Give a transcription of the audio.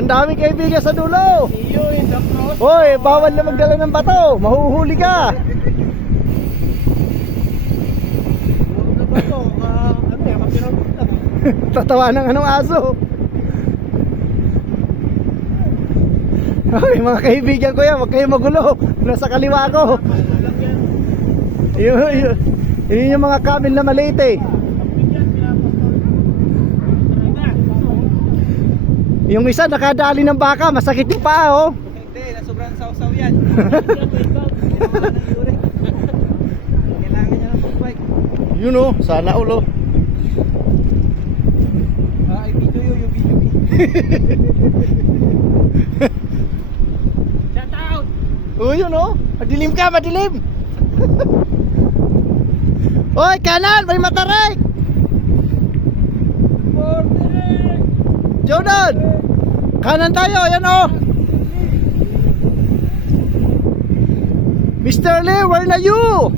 Ang daming kaibigan sa dulo. See you in the cross. Hoy, bawal na magdala ng bato. Mahuhuli ka. Tatawa ng anong aso. Hoy, mga kaibigan ko yan, huwag kayo magulo. Nasa kaliwa ko. Yun yung mga camel na maliit eh. Yung isa nakadali ng baka, masakit yung paa oh. Hindi, sobrang sausaw yan. Kailangan niya ng bike. Yun oh, sana ulo. I video you video me. Shout out! Oh, yun oh. Madilim ka, madilim. Hoy, kanan, may matarik. Jordan, kanan tayo, yan oh. Mr. Lee, where are you?